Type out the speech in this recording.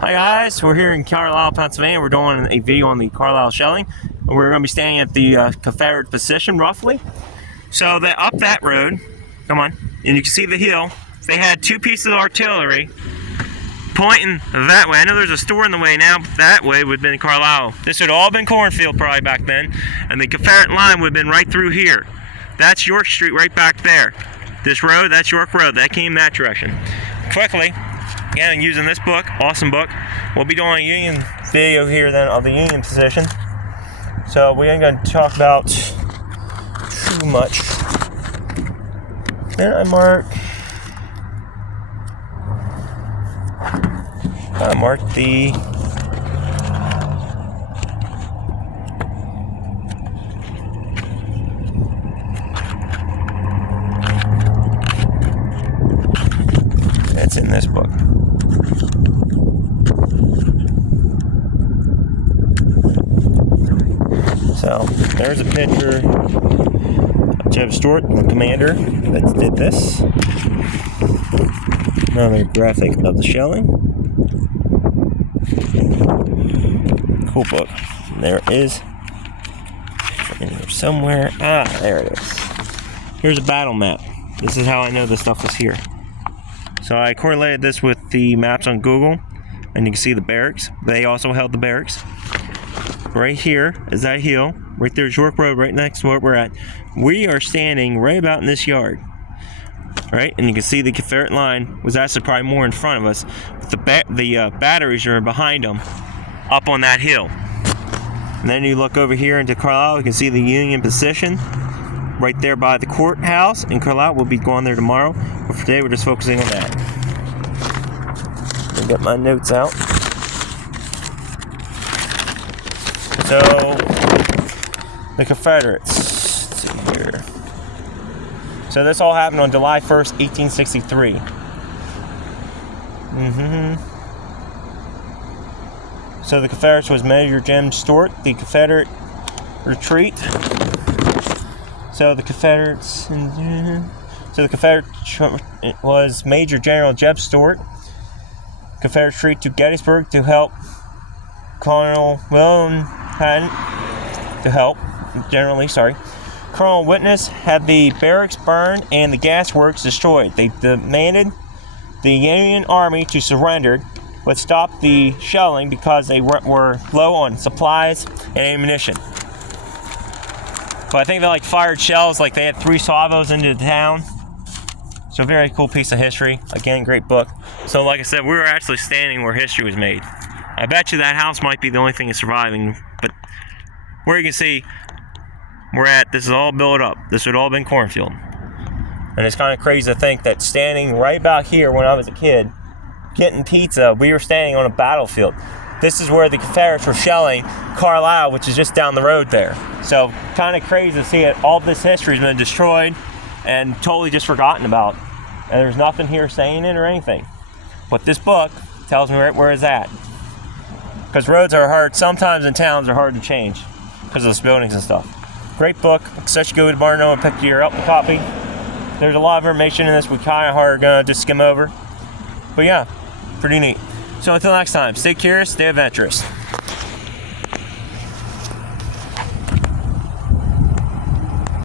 Hi guys, we're here in Carlisle, Pennsylvania. We're doing a video on the Carlisle shelling. We're going to be staying at the Confederate position, roughly. So up that road, come on, and you can see the hill. They had two pieces of artillery pointing that way. I know there's a store in the way now, but that way would have been Carlisle. This would all have been cornfield probably back then, and the Confederate line would have been right through here. That's York Street right back there. This road, that's York Road. That came that direction. Quickly, again, using this book, awesome book. We'll be doing a Union video here then of the Union position. So we ain't going to talk about too much. Then I mark the that's in this book. So there's a picture of Jeb Stuart, the commander that did this. Another graphic of the shelling. Cool book. There it is. In here somewhere. There it is. Here's a battle map. This is how I know this stuff was here. So I correlated this with the maps on Google, and you can see the barracks. They also held the barracks. Right here is that hill. Right there's York Road, right next to where we're at. We are standing right about in this yard. Right, and you can see the Confederate line was actually probably more in front of us. But the batteries are behind them, up on that hill. And then you look over here into Carlisle. You can see the Union position right there by the courthouse in Carlisle. We'll be going there tomorrow, but for today we're just focusing on that. I'll get my notes out. So the Confederates. Let's see here. So this all happened on July 1st, 1863. So the Confederates was Major Jim Stuart. The Confederate retreat. So the Confederates. So the Confederate was Major General Jeb Stuart. Confederate retreat to Gettysburg to help Colonel William to help. Colonel Witness had the barracks burned and the gas works destroyed. They demanded the Union Army to surrender, but stopped the shelling because they were low on supplies and ammunition. But I think they fired shells, they had 3 salvos into the town. So very cool piece of history. Again, great book. So like I said, we were actually standing where history was made. I bet you that house might be the only thing that's surviving, but where you can see we're at, this is all built up. This would all been cornfield. And it's kind of crazy to think that standing right about here when I was a kid, getting pizza, we were standing on a battlefield. This is where the Confederates were shelling Carlisle, which is just down the road there. So kind of crazy to see it. All this history has been destroyed and totally just forgotten about. And there's nothing here saying it or anything. But this book tells me right where it's at. Because roads are hard, sometimes in towns are hard to change because of those buildings and stuff. Great book. Such go to Barno and pick your up copy. There's a lot of information in this we kind of are going to just skim over. But yeah, pretty neat. So until next time, stay curious, stay adventurous.